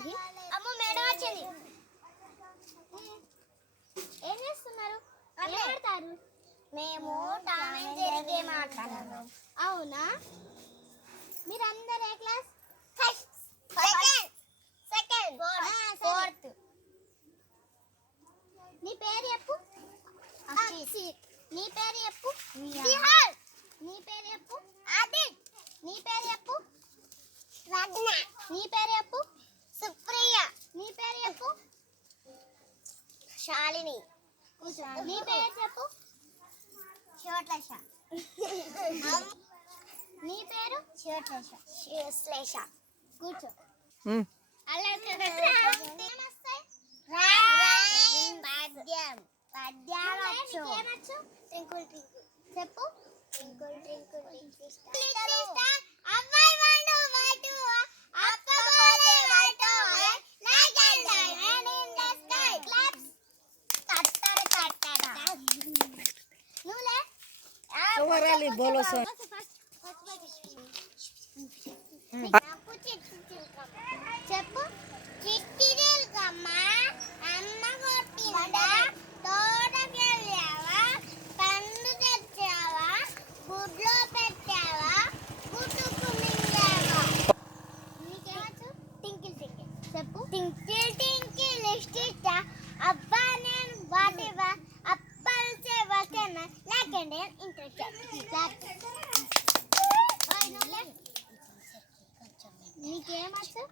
అమ్మో మేడం వచ్చింది. ఏం చేస్తున్నారు? ఆడతారు. మేము టామ్ అండ్ జెర్రీ గేమ్ ఆడుతున్నాం. అవునా? మీరందరూ ఏ క్లాస్? Second fourth. నీ పేరు చెప్పు. నీ పేరు చెప్పు. విహార్. నీ పేరు చెప్పు. ఆదిత్. నీ పేరు చెప్పు. రత్న. నీ పేరు చెప్పు. సుప్రియ. నీ పేరు చెప్పు. శాలిని. నీ పేరు చెప్పు. శ్వేతలేష. నీ పేరు? శ్లేష. కూర్చో. చెప్పు. बोलो सर చెప్పు. చిట్టి చిలుకమ్మ అమ్మ కొట్టిందా, తోటకెళ్ళావా, పండు తెచ్చావా, గుడ్లో పెట్టావా, గుట్టుకు మింగావా. నీకేమచ్చు? Twinkle twinkle. చెప్పు. టింకిల్ టింకిల్ లిస్టిస్టా అబ్బా నేను వాటివా అప్పల్ సేవకన లేకండి ఇంట్రెస్ట్. నీకేమచ్చు?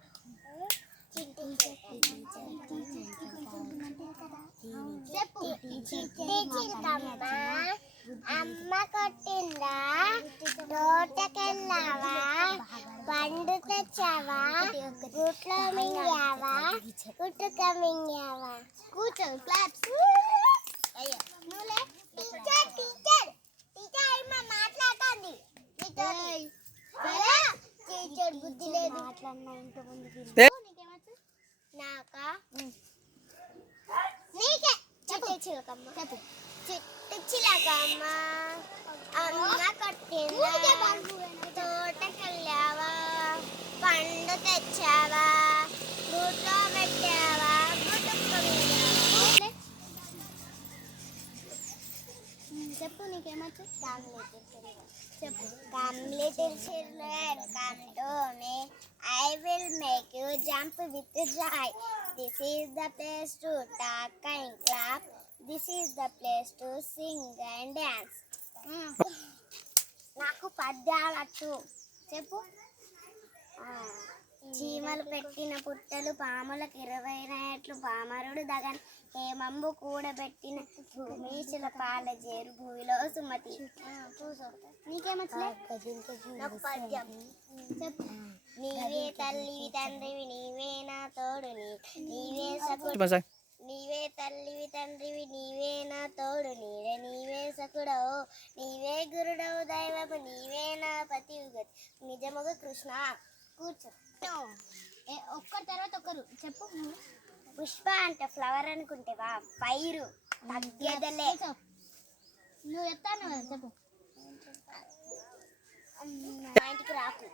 చెప్పు. చిట్టి చిలుకమ్మ అమ్మ కొట్టిందా, తోటకెళ్ళావా, పండు తెచ్చావా, గుట్లో మింగావా, గుట్టుక మింగావా. కూర్చో. క్లాప్స్. నువ్వులే. టీచర్ టీచర్ టీచర్ అమ్మ మాట్లాడుతుంది. టీచర్ బుద్ధి లేదు. మాట్లాడినా ఇంటి ముందుకి. నీకేమచ్చు? నాకా? నీకే. చిట్టి చిలుకమ్మ. చెప్పు. చిట్టి చిలుకమ్మ అమ్మ కొట్టిందా, తోటకెళ్ళావా, పండు తెచ్చావా, గుట్లో పెట్టావా, చెప్పు. నీకేమచ్చు? చెప్పు. Come little children, come to me. I will make you jump with joy. This is the place to talk and clap. This is the place to sing and dance. నాకు పద్యాలచ్చు. చెప్పు. చీమలు పెట్టిన పుట్టలు పాములకు 20 రేట్లు, పామరుడు దగన్ హేమంబు కూడబెట్టిన భూమీచుల పాల జేరు భూమిలో సుమతి. నీకేమచ్చలే? చెప్పు. నీవే తల్లివి తండ్రివి నీవే నా తోడు, నీవే సకుడు, నీవే తల్లివి తండ్రివి నీవే నా తోడు, నీవే సకుడవు, నీవే గురుడవు దైవము, నీవే నా పతివు నిజముగా కృష్ణ. కూర్చో. ఒక్కరి తర్వాత ఒకరు. చెప్పు. పుష్ప అంటే ఫ్లవర్ అనుకుంటేవా, పైరు తగ్గేదలే. నువ్వు చెప్తాను. చెప్పు. మా ఇంటికి రాకు.